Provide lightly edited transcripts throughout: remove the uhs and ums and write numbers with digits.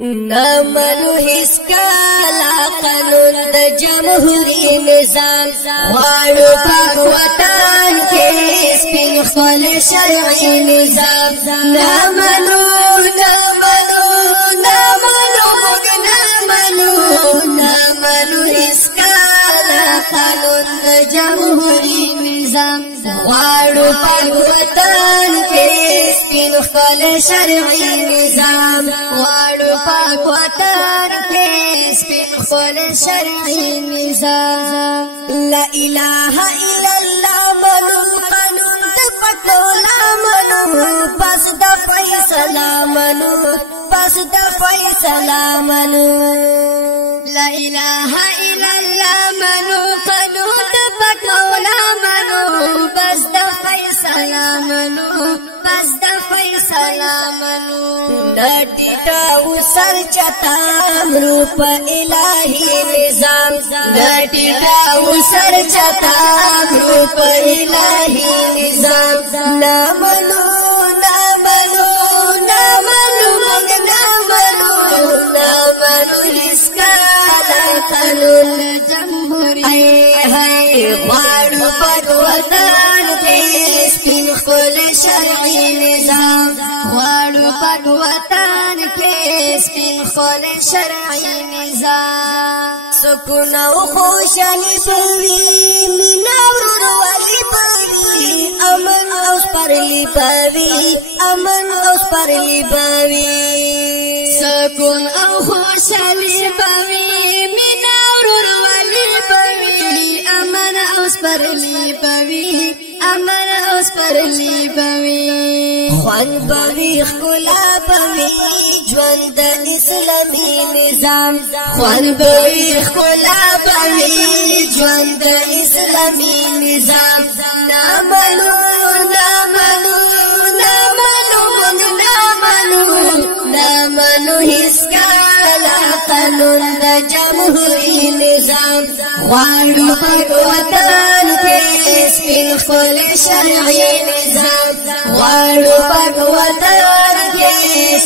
نامنو هیڅ کالا قانون د جمهوریت نظام غواړو پاک وطن کې سپین خپل شرعي نظام نامنو هیڅ کالا قانون د جمهوریت نظام غواړو پاک وطن کې سپین خپل شرعي نظام غواړو پاک وطن کې سپین خپل شرعي نظام لا اله الا الله منو قانون د پټولا منو پس د فیصله منو پس د فیصله منو لا اله الا الله منو قانون د پټولا منو پس د فیصله منو پس د فیصله منو لټیټا وسر چتا امرو په الهي نظام لټیټا وسر چتا امرو په الهي نظام نامنو اسکالا قانون جمهوریت غواړو پاک وطن کې سپین خپل شرعي نظام غواړو پاک وطن کې سپین خپل شرعي نظام سکون او خوشالي پوي مینا ورورولي پوي امن او پرلي پوي امن او پرلي پوي سکون او خوشالي پوي مینا ورورولي پوي امن او پرلي پوي امن او پرلي پوي خوان پوي خلا پوي ژوند د اسلامي نظام خوان پوي خلا پوي ژوند د اسلامي نظام نامنو هیڅ کالا قانون د جمهوریت نظام غواړو پاک وطن کې سپین خپل شرعي نظام غواړو پاک وطن کې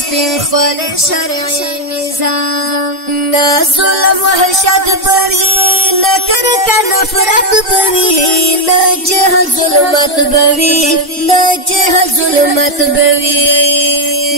سپین خپل شرعي نظام نه ظلم وحشت بوي نه کرکه نفرت بوي نه جهل ظلمت بوي نه جهل ظلمت بوي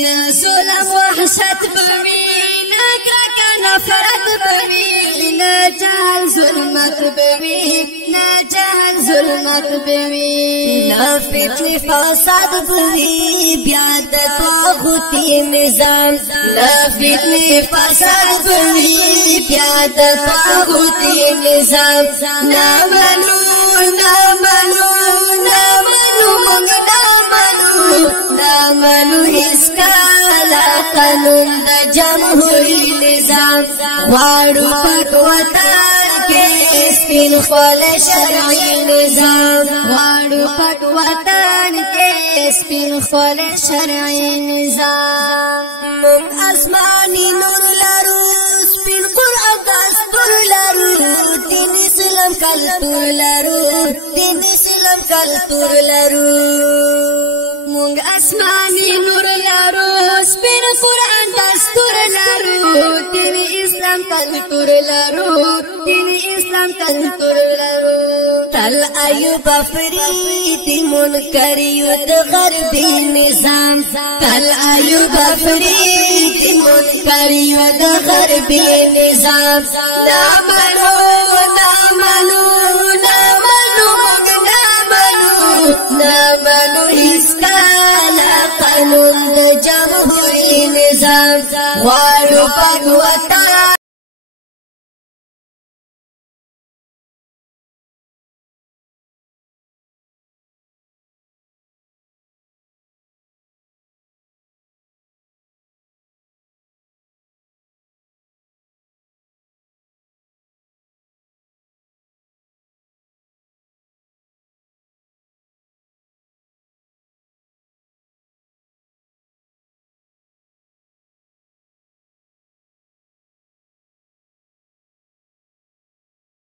نه ظلم وحشت بوي نه کرکه نفرت بوي نه جهل ظلمت بوي نه جهل ظلمت بوي نه فتنه فساد بوي بیا د طاغوتي نظام نه فتنه فساد بوي بیا د طاغوتي نظام نامنو هیڅ کالا قانون د جمهوریت نظام غواړو پاک وطن کې سپین خپل شرعي نظام غواړو پاک وطن کې سپین خپل شرعي نظام موږ آسماني نور لرو سپین قرآن دستور لرو دین اسلام کلتور لرو دین اسلام کلتور لرو مونږ آسماني نور لرو سپین قرآن دستور لرو دین اسلام کلتور لرو دین اسلام کلتور لرو تل ایوب افریدی منکر یو د غربي نظام تل ایوب افریدی منکر یو د غربي نظام نامنو هیڅ کالا قانون د جمهوریت نظام غواړو پاک وطن